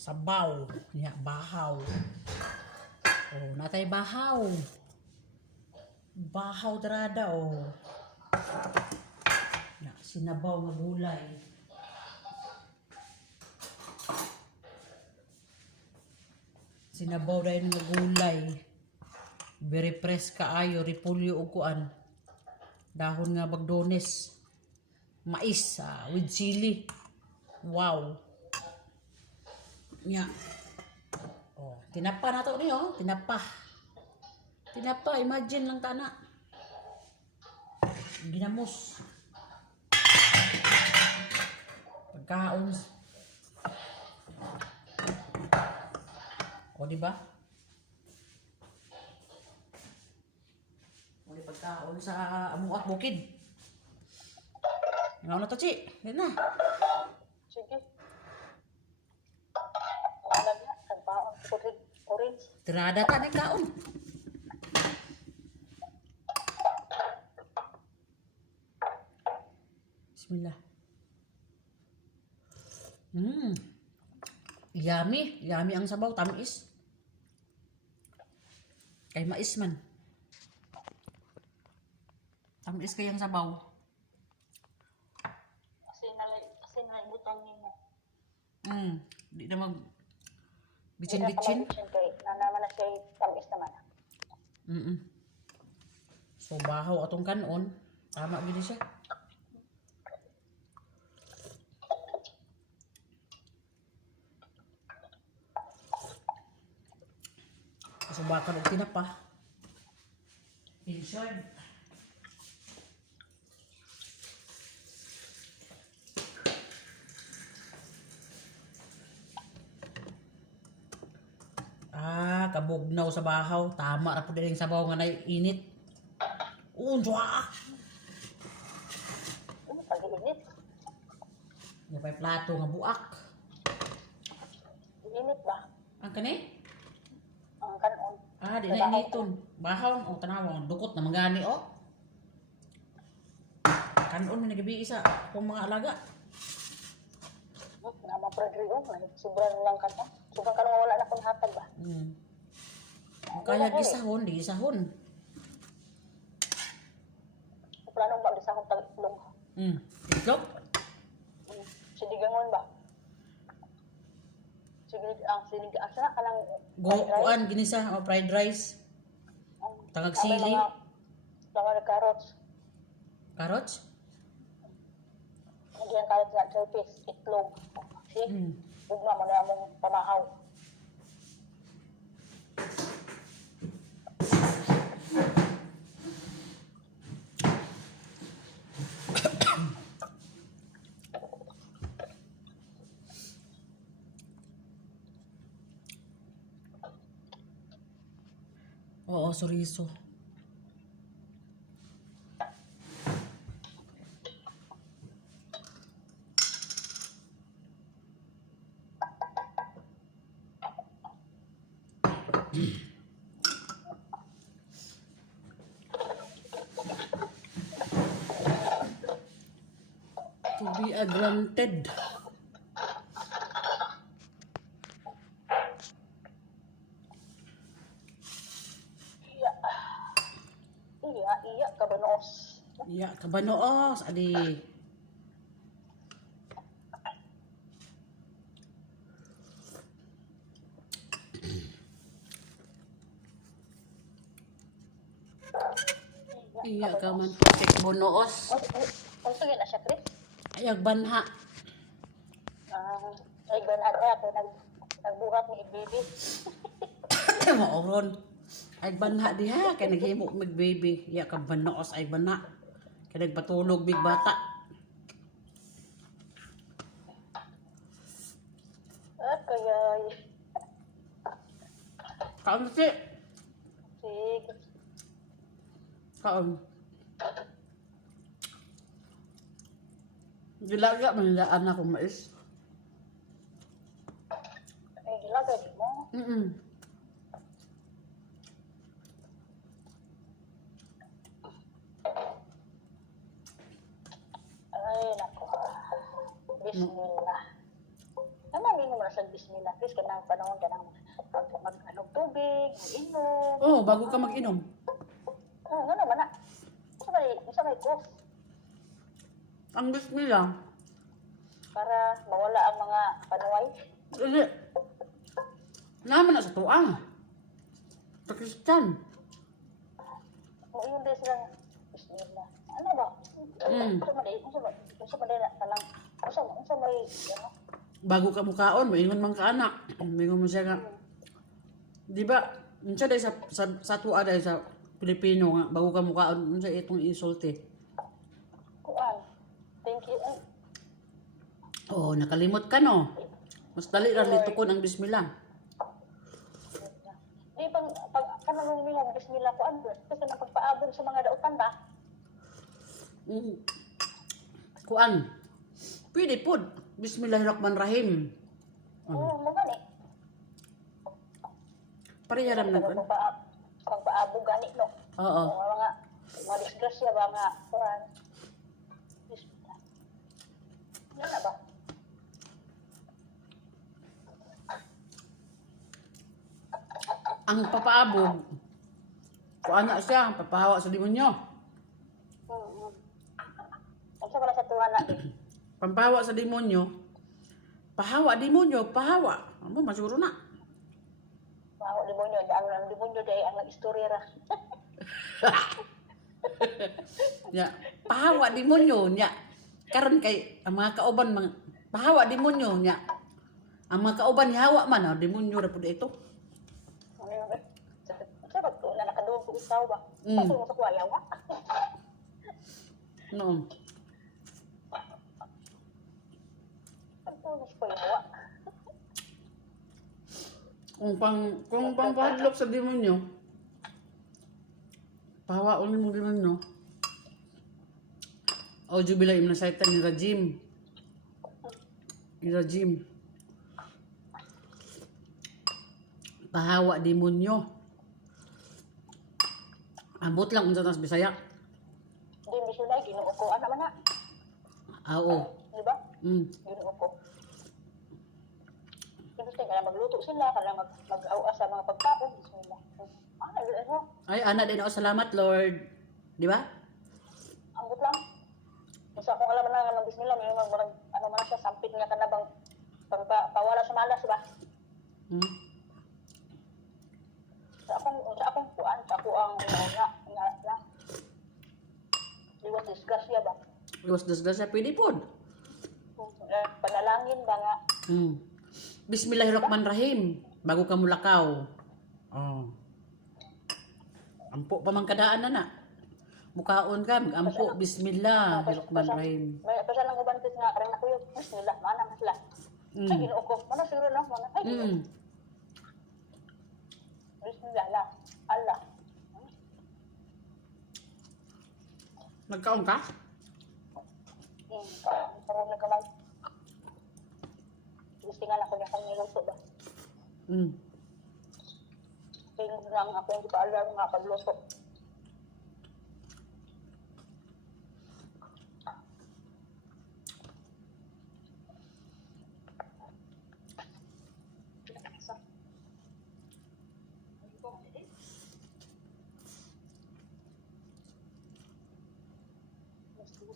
Sabaw. Nya, bahaw. Oh, natay bahaw. Bahaw darada, oh. Na, sinabaw nga gulay. Sinabaw dahil nga gulay. Very fresh kaayo, repolyo o kuan. Dahon nga bagdones. Mais with chili. Wow. Nya. Oh, tinapa na to niyo, tinapa. Tinapa, imagine lang tana. Ginamos. Pagkaon. O, diba? O, di pagkaon sa amuak bukid. Ngaw na to, Chi. Yan na. Sige. Alam niya, nagbaon orange. Tirada ta ng kaon. Bismillah. Yummy. Yummy ang sabaw. Tamis. Kay mais man. Tamis kayang sabaw. Kasi butang niya. Di na mag bitchin-bitchin. Kay nanaman na siya tamis naman. So bahaw atong kanon. Tama gini siya. Subakan og tinapa. Pinson. Kabugnaw sa bahaw. Tama ra pud din sabaw nga nay init. Unsa? Ano pag-init? Yapay plato nga buak. Init ba? Ang kani? Ang kanon. Di na initon. Bahaw o tanawang dukot na mangani o. Kanon man nagabi isa kung mga alaga. Nama Rodrigo, sobrang lang kanta. Sobrang ka wala na kung hatag ba? Kaya gisahon, di gisahon. Planong ba sa akong tag-itlog? Itlog? Sinigangon ba? Sinig asa ka lang Kuan ginisa o fried rice. Tangag sili. Mga carrots. Carrots? Diyan carrots na dry fish, itlog. See? Ugma mo na mong pamahaw. Oo, suriso. To be granted. Iya, kabanoos. Iya, kabanoos. Adi. Iya ka man. Cek bonoos. Ang sige na siya, Chris? Ayag banha. Ay, ganad na ako. Nagbuhat ni baby. Mauron. Ay banha diha. Kaya naghimo mig baby. Iya ka banoos ay banha. Kaya nagpatulog big bata. At kaya... Kaon si. Sige. Kaon. Gilaga manilaan ako mais. Ay, gilagay mo. Ay, nako. Bismillah. Ano ang mo na sa bismillah. Please, kanang panahon ka ng mag-anog tubig, mag-inom. Oh, bago ka mag-inom. Nga naman na. Isa may cough. Ang bismillah. Para mawala ang mga panuway. Hindi. Naman na sa tuang. Sa Kristan. O yun din silang bismillah. Ano ba? Unsa man na talang. Unsa may ano? Bago ka mukaon, maingon man ka anak. Maingon mo siya nga. Di ba? Unsa day sa tuwa day sa Pilipino nga bago ka mukaon, unsa itong insulti. Kuan. Thank you. Oh, nakalimot ka no. Mas dali ra litukon ang bismillah. Di pag kanang nila bismillah ko ano kasi nang pagpaabot sa mga dautan ba? Kuan. Pwede po. Bismillahirrahmanirrahim. Oo, mo gani. Pariharam na kuan. Pagpaabot gani no. Oo. Mga disgrasya ba nga kuan. Bismillah. Yan na ba? Ang papaabog. Kuan na siya, papahawa sa demonyo. Unsa man sa tuwa na din? Pampahawa sa demonyo. Pahawa demonyo, pahawa. Amo masuro na. Wow, demonyo, ang demonyo day ang istorya ra. Ya, pahawa demonyo nya. Karon kay ang mga kauban pahawa demonyo nya. Ang mga kauban hawa man demonyo ra pud ito. Ano yun? Sa ba na nakaduog ko ikaw ba? Mm. Kasi mo sa kuya wa. No. Ano mas kuya wa? Kung pangpadlok sa demonyo. Pahawa ulit mo demonyo. O jubila imna saitan ni Rajim. Ni Rajim. Pahawa demonyo. Ambot lang unsa tas Bisaya. Di bisyo na Ginoo ko ana man na. Oo. Di ba? Ginoo ko. Ibig sabihin magluto sila kana mag-awa sa mga pagkaon bismillah. Ano? Ay, ana din ako. Salamat, Lord. Di ba? Ambot lang. Sa akong alam na ng bismillah may mga ano man siya sampit nga kanabang pawala sa malas ba? Sa akong kuan sa ako ang nga liwas disgrasya ba? Iwas dasdasya, pwede po. Panalangin ba nga? Bismillahirrahmanirrahim. Bago ka mulakaw. Oh. Ampo pa man kadaan na. Mukaon ka, ampo, bismillahirrahmanirrahim. May pa lang ubantis nga karon ako yung bismillah mana masla. Ay Ginoo ko, mana siguro no, mana. Ay Ginoo. Bismillah la. Allah. Nagkaon ka? Karon na kamay. Gusto ako niya kung niluto ba. Tingin lang ako yung paalam nga pagluto.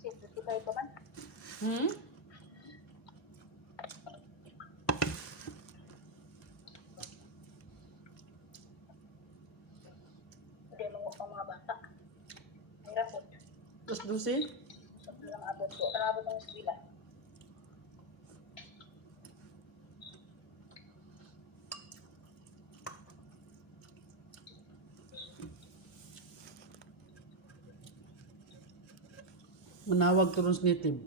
Gusto tayo pa man. Hindi mo pa mga bata. Ang rapot. Tapos dusi? Ang abot ko. Ang abot ng eskwela. Manawag to ron sa native.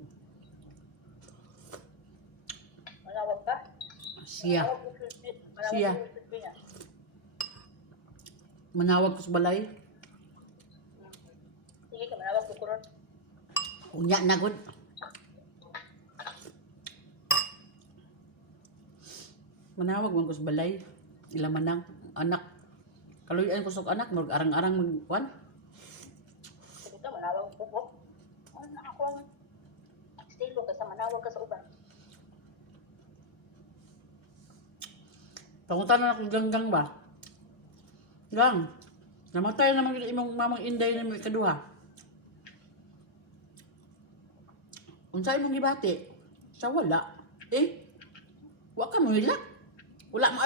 Manawag ka? Siya. Manawag Siya. Manawag ko sa balay. Sige ka, manawag ko ron. Unya na gud. Manawag man ko sa balay. Ila manang anak. Kaluyan ko sa anak, mag-arang-arang magkuan. Sige ka, manawag ko po. Ano ako ang estilo ka sa manawag ka sa uban. Pangunta na ako ganggang ba? Gang. Namatay naman yung imong mamang Inday na may kaduha. Unsa imong gibati? Sa wala. Wa ka mo hilak. Wala mo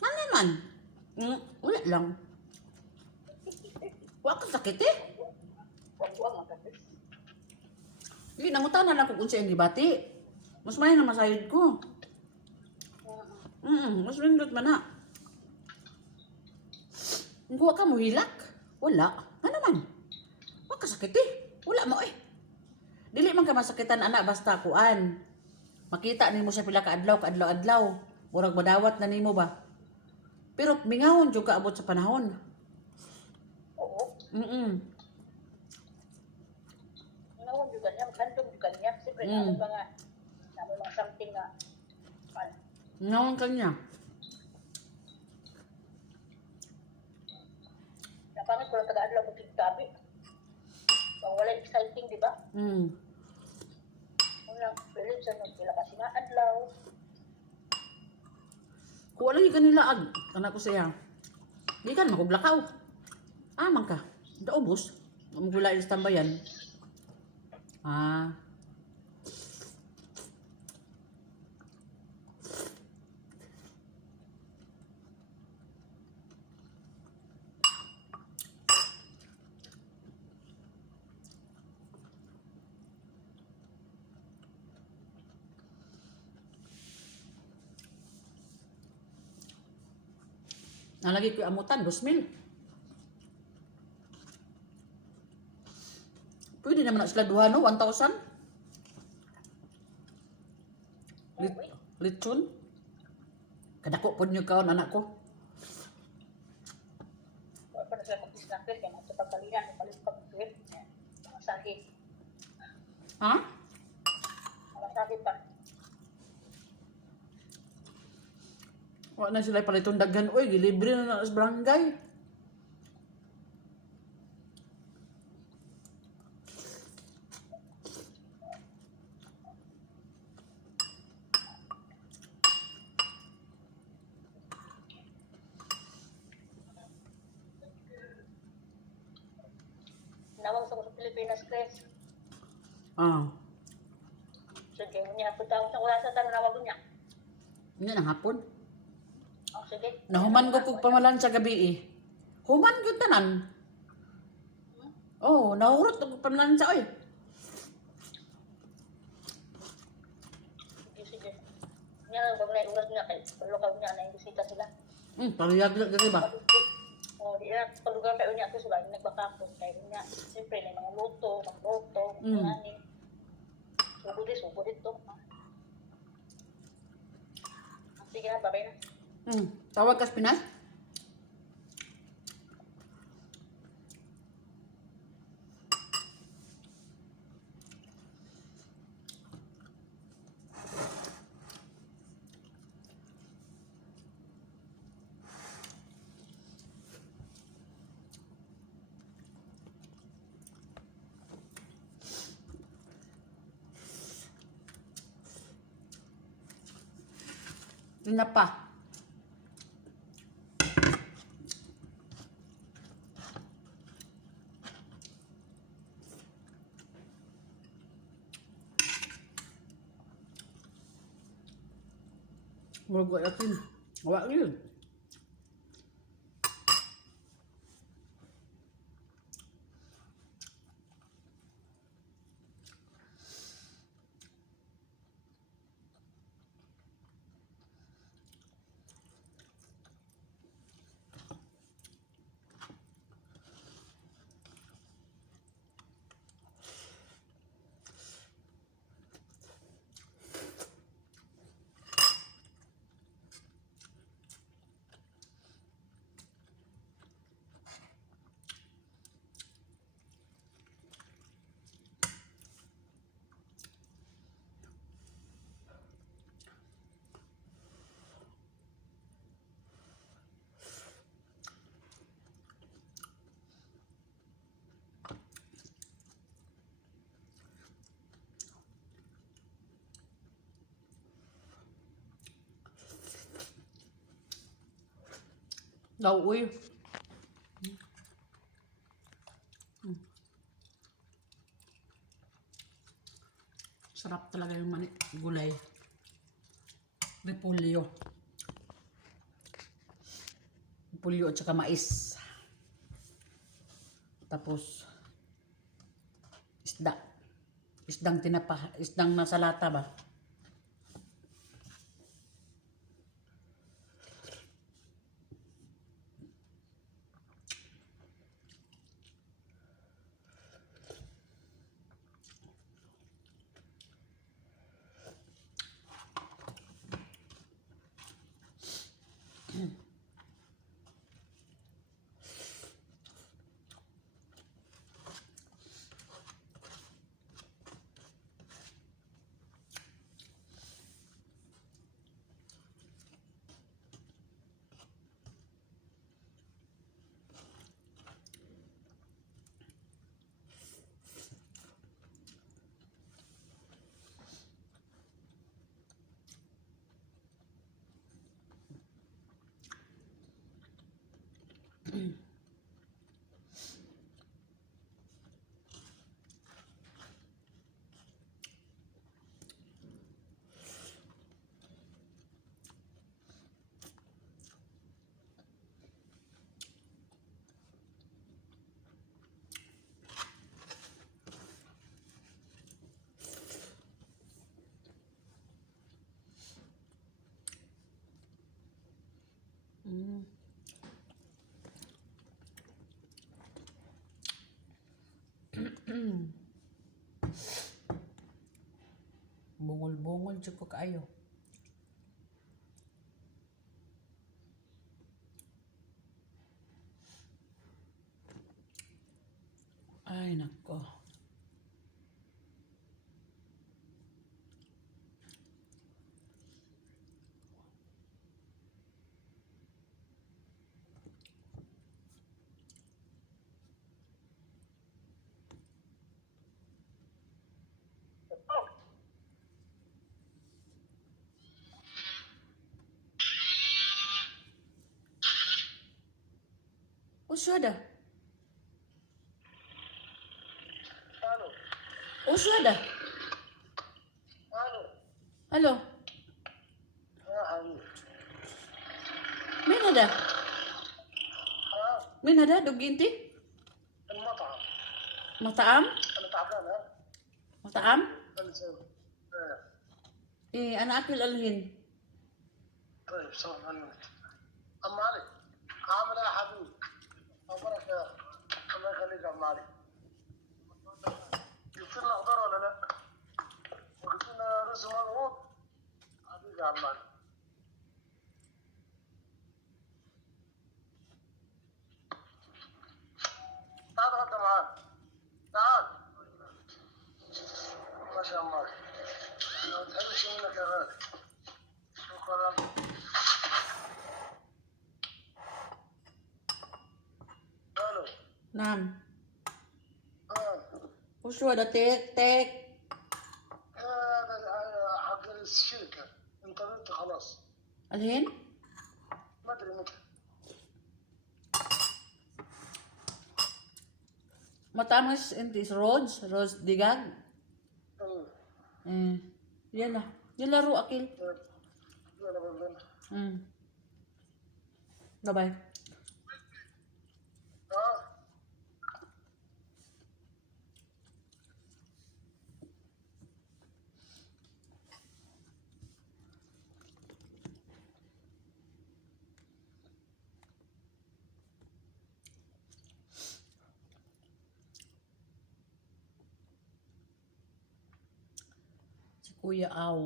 Ano naman? Wala lang. Wa ka sakit Wag magkakis. Hindi, nangutanan ako kung saan gibati. Mas may na masayod ko. Mas lindot man na. Kung wa ka mo hilak. Wala. Ano naman? Wa ka sakit Wala mo Dili man ka masakitan anak basta kuan. Makita nimo sa pila ka adlaw. Murag madawat na nimo ba? Pero mingawon jud ka abot sa panahon. Oo. Nawag juga niya, maghandog juga niya. Siyempre, namin mga something na, Mingawon kanya. napangit ko lang taga-adlaw mo tigtabi. Pang wala exciting, di ba? Unang, pilit sa nung pila kasi na adlaw. Kuha lagi kanila anak ko siya. Di kan makuglakaw. Amang ka. Daubos. Magula yung tambayan. Nalagi ko yung amutan, 2,000. Pwede naman na sila duha, no? 1,000. Litson. Kadako po niyo kaon, anak ko. Wala pa na sila kapis-kapis, kaya mga pagkalihan, palit pag-tweet. Mga sakit. Ha? Mga sakit pa. Wala na sila palitong daghan. Uy, gilibre na sa barangay. Nawag sa Pilipinas, Chris. Sige, niya, punta ako sa wala sa tanong nawag niya. Hindi na hapon. Sige. Nahuman ko kung pamalan sa gabi Human yun tanan. Nahurot ko pamalan sa Sige. Niya, wag na uras niya kay lugaw niya na imbisita sila. Paliyag-lag na diba? Di na palugar kayo niya ako sila nagbakakon kayo niya. Siyempre na mga luto, mga ani. Sugod ito. Sige na, babay na. Tawag ka sa Pinas? Ina pa. Murag wa yakin. Wa yun. Nauwi. Sarap talaga yung gulay. Repolyo. Repolyo at saka mais. Tapos, isda. Isdang tinapa. Isdang nasa lata ba? Bungol-bungol jud ko kaayo. Ay nako. Usyada. Halo, Usyada. halo, Halo. halo. May nada. ها May nada duginti. المطعم Mataam? انا تعبان ها Mataam? انا نسوي Ana akil alhin. طيب سلام عليكم ام علي عامل ايه يا حبيبي اخبارك يا اخي الله يخليك يا ام علي جبت لنا خضار ولا لا وجبت لنا رز مضغوط حبيبي يا عم علي تعال اتغدى معانا تعال ماشي يا عم علي ما تحبش منك يا غالي شكرا الو Nam. اه Usyada tek. هذا حق الشركة انتظرت خلاص Alhin? ما ادري متى Mataam is intis Rose. Rose digag. Yan na. Yan laro akil. يلا بالله Bye-bye. ها Si Kuya Aw.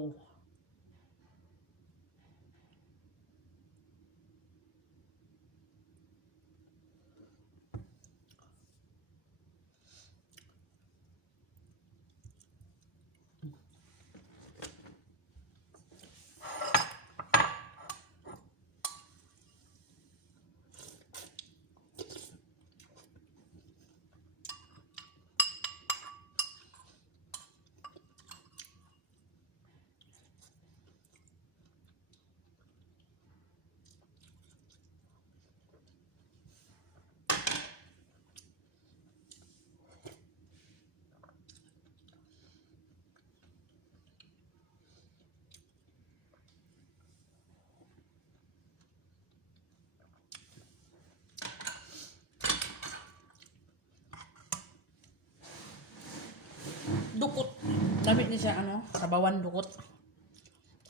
Dili ni siya ano, sabawan dukot.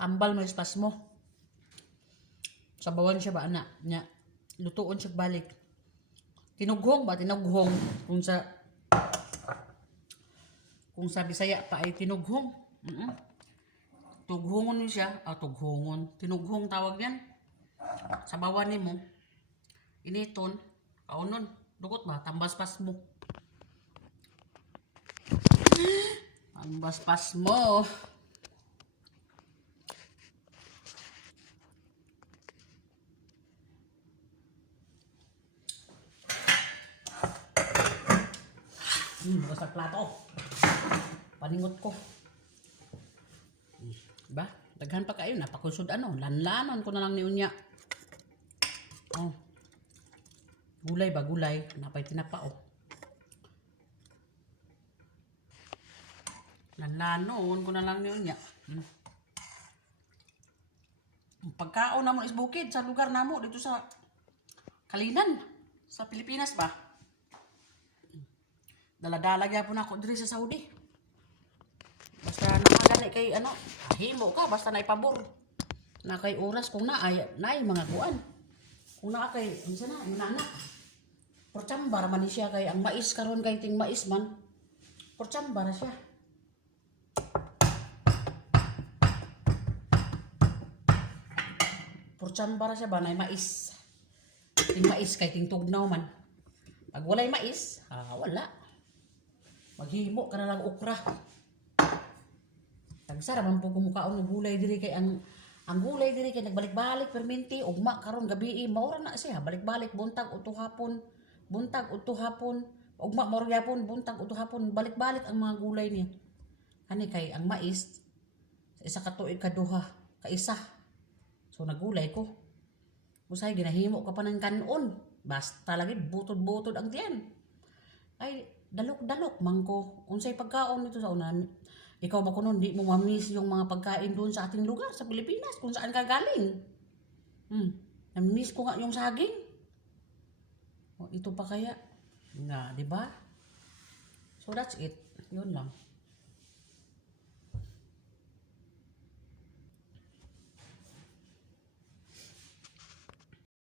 Ambal mo ispas mo. Sabawan siya ba ana nya. Lutuon siya balik. Tinughong ba tinughong kung sa Bisaya pa ay tinughong. Tughongon mo siya, tughongon. Tinughong tawag yan. Sabawan nimo. Initon, kaunon, dukot ba tambaspas mo. Tambaspas mo. Bukas sa plato. Paningot ko. Diba? Daghan pa kayo. Napakusod ano. Lanlanon ko na lang ni Unya. Oh. Gulay ba? Gulay. Napay tinapa oh. Lanlanon ko na lang ni Unya. Pagkaon na mo is bukid sa lugar na mo. Dito sa Kalinan. Sa Pilipinas ba? Dala-dala gyapon ako diri sa Saudi. Basta nakagali kay ano, himo ka basta naipabor. Na kay oras kung naay mga kuan. Kung naa kay unsa na inana. Porchamba man ni siya kay ang mais karon kay ting mais man. Porchamba na siya. Porchamba na siya ba na mais. Ting mais kay ting tugnaw man. Pag walay mais, wala. Maghimo ka na lang okra. Tagsara man po kumukaon ng gulay diri kay ang gulay diri kay nagbalik-balik perminti ugma karon gabi maura na siya balik-balik buntag udto hapon ugma maura gyapon buntag udto hapon balik-balik ang mga gulay niya. Ani kay ang mais isa ka tuig kaduha ka isa. So nagulay ko. Usay ginahimo ka pa ng kanon. Basta lagi butod-butod ang tiyan. Ay dalok-dalok mangko unsay pagkaon nito sa unan. Ikaw ba kuno di mo ma-miss yung mga pagkain doon sa ating lugar sa Pilipinas kung saan ka galing? Na-miss ko nga yung saging. O ito pa kaya? Nga, di ba? So that's it. Yun lang.